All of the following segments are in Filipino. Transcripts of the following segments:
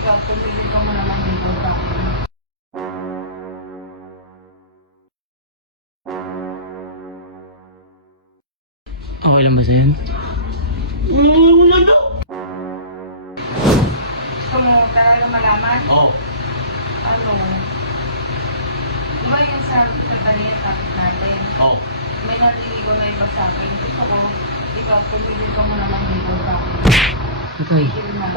ikaw, pumili ka mo naman dito sa akin. Okay lang ba sa'yo? Wala na. Gusto mo talaga malaman? Oo. Ano? Di ba yung sa kanina topic natin? Oo. May naliligo na iba sa akin. Gusto ko, ikaw, pumili ka mo naman dito sa akin. Patay. Tigil na.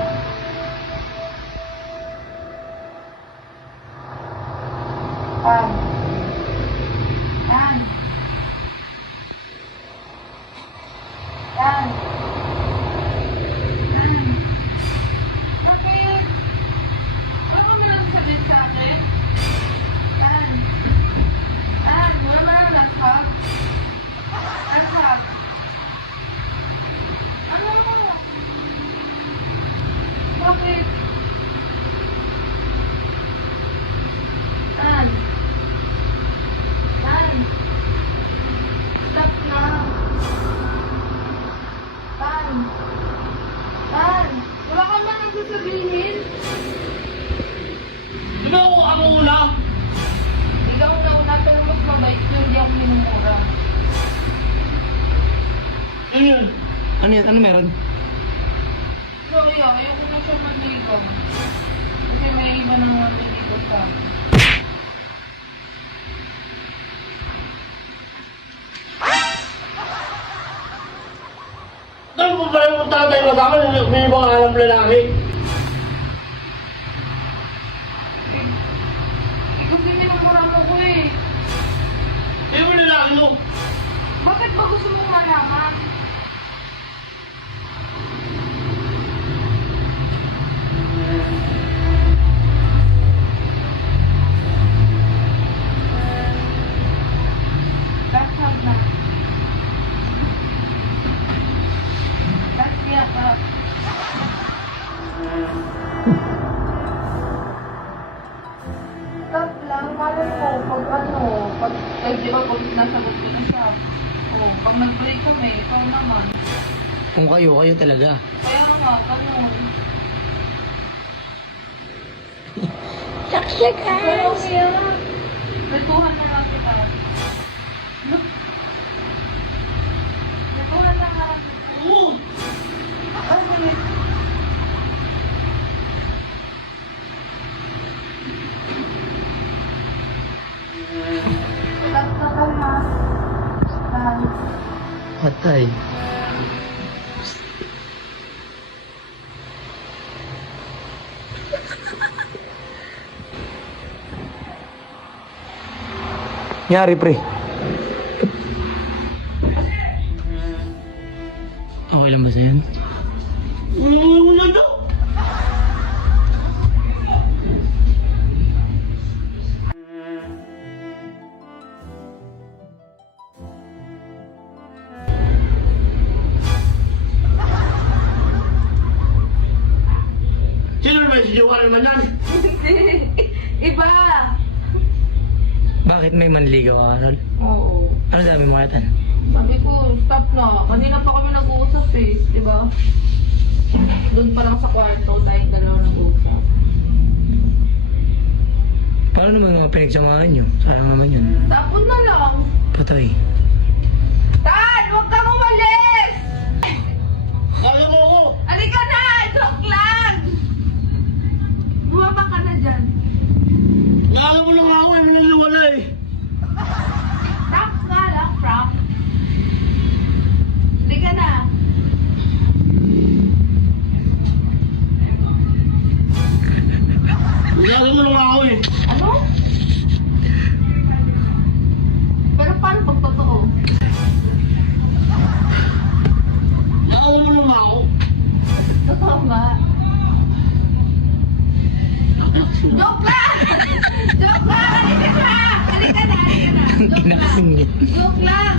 An. An. An. An. Bakit? Wala ka nalang sabihin sa akin? An. An, wala mo nalang lakhab? Lakhab. Ano? Bakit? An. An. Stop na. An. An. Wala ka man ang sasabihin. Sino ang una? Ikaw na una, pero mas mabait yun. Hindi ako minumura. Ano yun? Ano yan? Ano meron? Sorry ayoko na siya manligaw. Kasi may iba nang nandito sa akin. Saan mo ba yung tatay mo sa akin? May ibang alam lalaki. Kasi minumura mo ko eh. Sino yung lalaki mo? Bakit ba gusto mong malaman? That's not na. That's yeah, Stop lang, malay mo, pag di ba pag nasagot ko na siya. Oh, pag nag-break kami, ikaw naman. Kung kayo talaga. Kaya nga, ganun. Saksak Pero kaya, retuhan na lang kita. Retuhan na lang kita. Oo. Ano yun? Stop na lang ha. Stop. Patay. Nyari pre. Okay lang ba sa'yo? Wala na. Sino naman si Joker naman yan? Iba! Bakit may manligaw ka, Carol? Oo. Ano sabi mo kaya? Sabi ko, stop na. Kanina pa kami nag-uusap eh, di ba? Doon pa lang sa kwarto, tayong dalawa nag-uusap. Paano naman mga pinagsamahan nyo? Sayang naman yun. Tapon na lang. Patay. Tan! Huwag kang umalis! Kaya mo ako! Halika na! Joke lang! Bumaba ka na dyan. Kaya mo lang ako, yung naliwala eh. Prank nga lang, prank. Halika na. Kaya mo lang ako eh. Ano? Pero paano pag totoo? Kaya mo lang ako. Totoo nga. Joke lang! Joke lang! Halika na! Halika na! Halika na! Joke lang! Kinakasing niya. Joke lang!